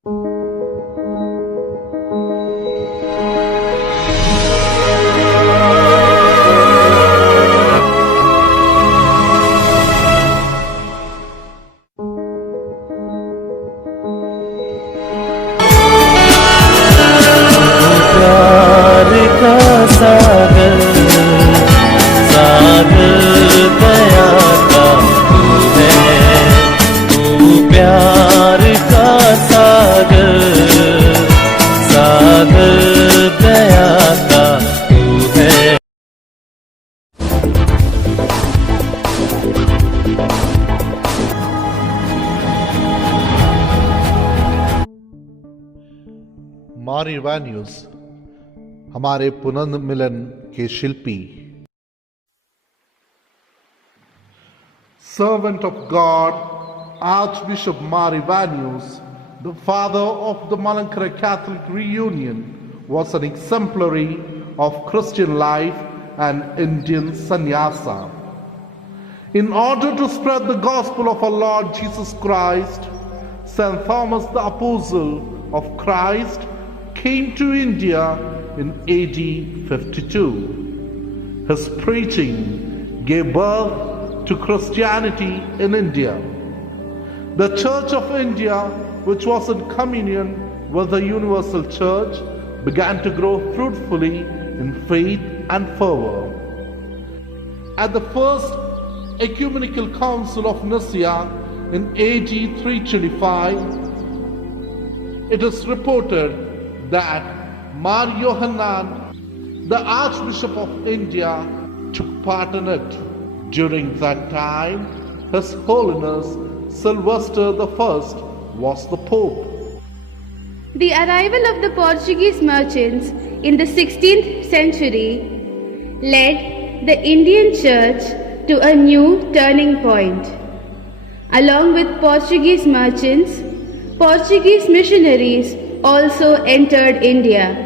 प्यार का सागर सागर दया का तू है, तू प्यार का सागर सागर दया का तू है। मार इवानियोस हमारे पुनर्मिलन के शिल्पी। Servant of God, Archbishop Mar Ivanios, the father of the Malankara Catholic reunion, was an exemplary of Christian life and Indian sannyasa. In order to spread the gospel of our Lord Jesus Christ, St. Thomas the Apostle of Christ came to India in AD 52. His preaching gave birth to Christianity in India. The Church of India, which was in communion with the Universal Church, began to grow fruitfully in faith and fervor. At the First Ecumenical Council of Nicaea in AD 325, it is reported that Mar Yohanan, the Archbishop of India, took part in it. During that time, His Holiness Sylvester I was the Pope. The arrival of the Portuguese merchants in the 16th century led the Indian Church to a new turning point. Along with Portuguese merchants, Portuguese missionaries also entered India.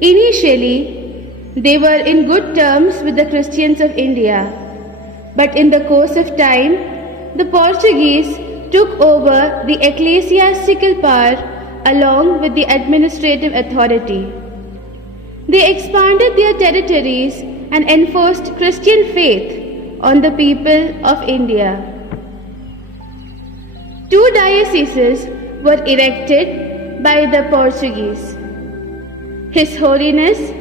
Initially, they were in good terms with the Christians of India, but in the course of time, the Portuguese took over the ecclesiastical power along with the administrative authority. They expanded their territories and enforced Christian faith on the people of India. Two dioceses were erected by the Portuguese. His Holiness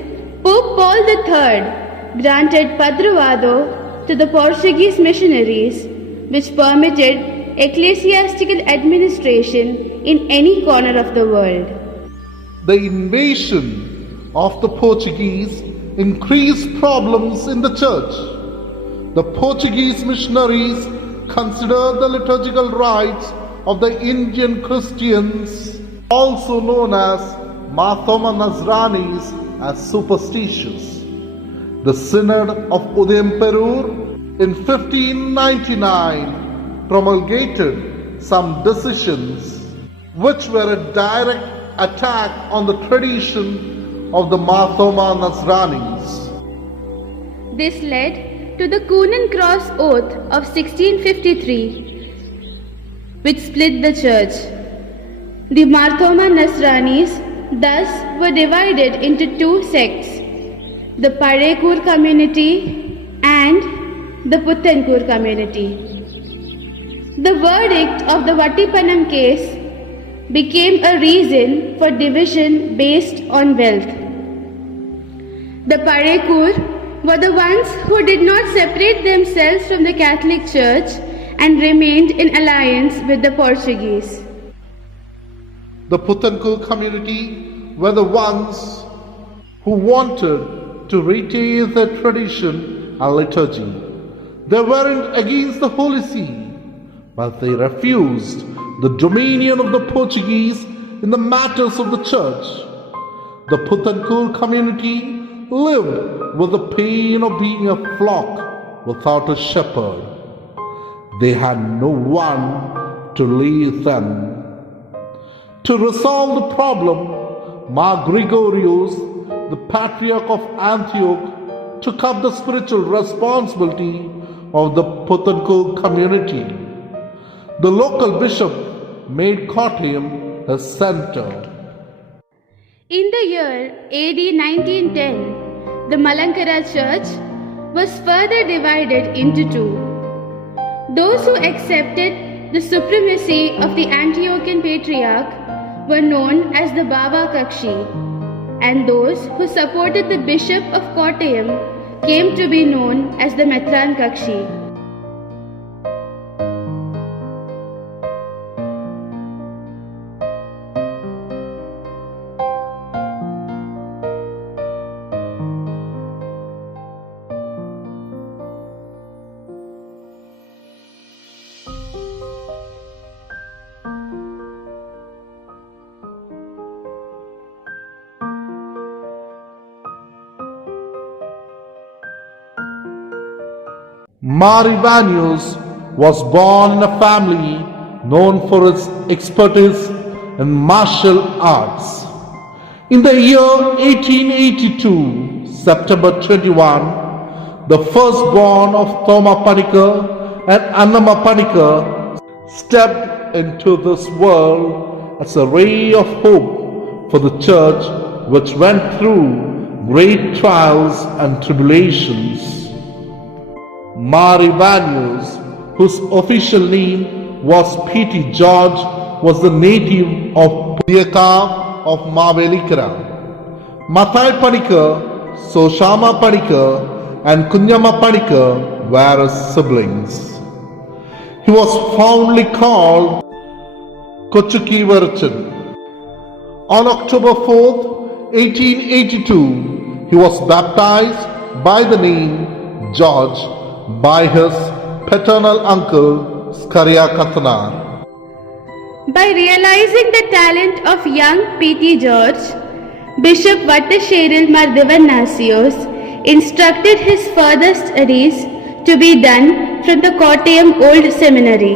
Pope Paul III granted Padroado to the Portuguese missionaries, which permitted ecclesiastical administration in any corner of the world. The invasion of the Portuguese increased problems in the church. The Portuguese missionaries considered the liturgical rites of the Indian Christians, also known as Marthoma Nazranis, as superstitious. The Synod of Udayamperur in 1599 promulgated some decisions which were a direct attack on the tradition of the Marthoma Nazranis. This led to the Coonan Cross Oath of 1653, which split the church. The Marthoma Nazranis thus were divided into two sects, the Parekur community and the Puthankur community. The verdict of the Vattipanam case became a reason for division based on wealth. The Parekur were the ones who did not separate themselves from the Catholic Church and remained in alliance with the Portuguese. The Puthankur community were the ones who wanted to retain their tradition and liturgy. They weren't against the Holy See, but they refused the dominion of the Portuguese in the matters of the church. The Puthankur community lived with the pain of being a flock without a shepherd. They had no one to lead them. To resolve the problem, Mar Gregorius, the Patriarch of Antioch, took up the spiritual responsibility of the Puthankur community. The local bishop made Kottayam his center. In the year AD 1910, the Malankara church was further divided into two. Those who accepted the supremacy of the Antiochian Patriarch were known as the Baba Kakshi, and those who supported the Bishop of Kottayam came to be known as the Metran Kakshi. Mar Ivanios was born in a family known for its expertise in martial arts. In the year 1882, September 21, the firstborn of Thoma Panikar and Annama Panikar stepped into this world as a ray of hope for the church, which went through great trials and tribulations. Mar Ivanios, whose official name was P.T. George, was the native of Pudiyaka of Mavelikara. Mathai Panikar, Soshama Panikar, and Kunyama Panikar were his siblings. He was fondly called Kochuki Varachan. On October 4th, 1882, he was baptized by the name George by his paternal uncle Skaria Kathanar. By realizing the talent of young P.T. George, Bishop Vattascheril Mar Ivanios instructed his further studies to be done from the Kottayam Old Seminary.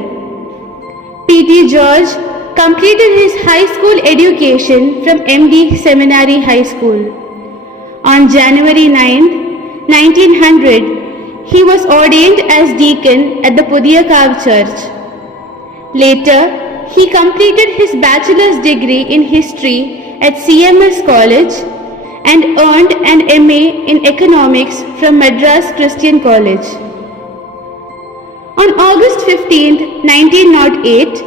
P.T. George completed his high school education from M.D. Seminary High School. On January 9, 1900, he was ordained as deacon at the Pudiyakav Church. Later, he completed his bachelor's degree in history at CMS College and earned an MA in economics from Madras Christian College. On August 15, 1908,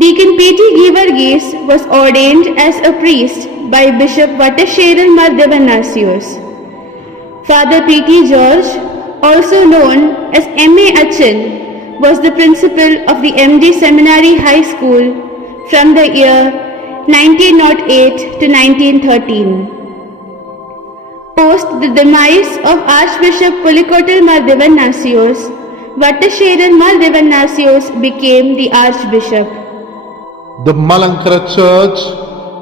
Deacon P.T. Givargis was ordained as a priest by Bishop Vattascheril Mar Ivanios. Father P.T. George, also known as M.A. Achan, was the principal of the M.D. Seminary High School from the year 1908 to 1913. Post the demise of Archbishop Pulikottil Mar Ivanios, Vattascheril Mar Ivanios became the Archbishop. The Malankara Church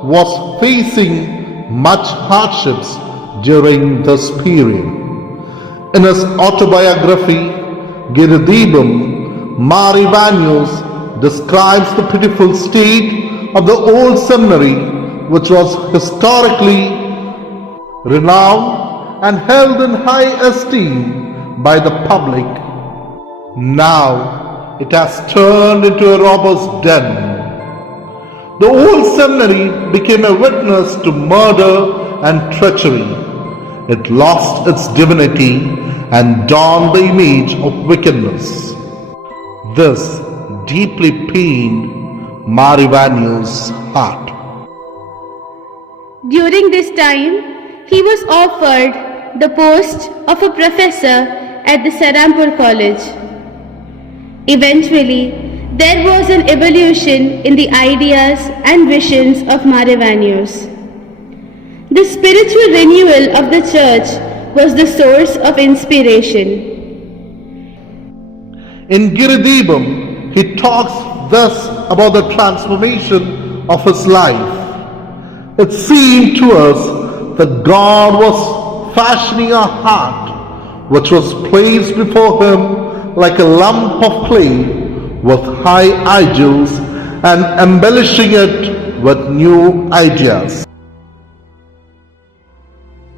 was facing much hardships during this period. In his autobiography, Giridibam, Mar Ivanios describes the pitiful state of the old seminary, which was historically renowned and held in high esteem by the public. Now it has turned into a robber's den. The old seminary became a witness to murder and treachery. It lost its divinity and donned the image of wickedness. This deeply pained Mar Ivanios' heart. During this time, he was offered the post of a professor at the Serampur College. Eventually, there was an evolution in the ideas and visions of Mar Ivanios. The spiritual renewal of the church was the source of inspiration. In Giridibam, he talks thus about the transformation of his life. It seemed to us that God was fashioning a heart which was placed before him like a lump of clay with high ideals and embellishing it with new ideas.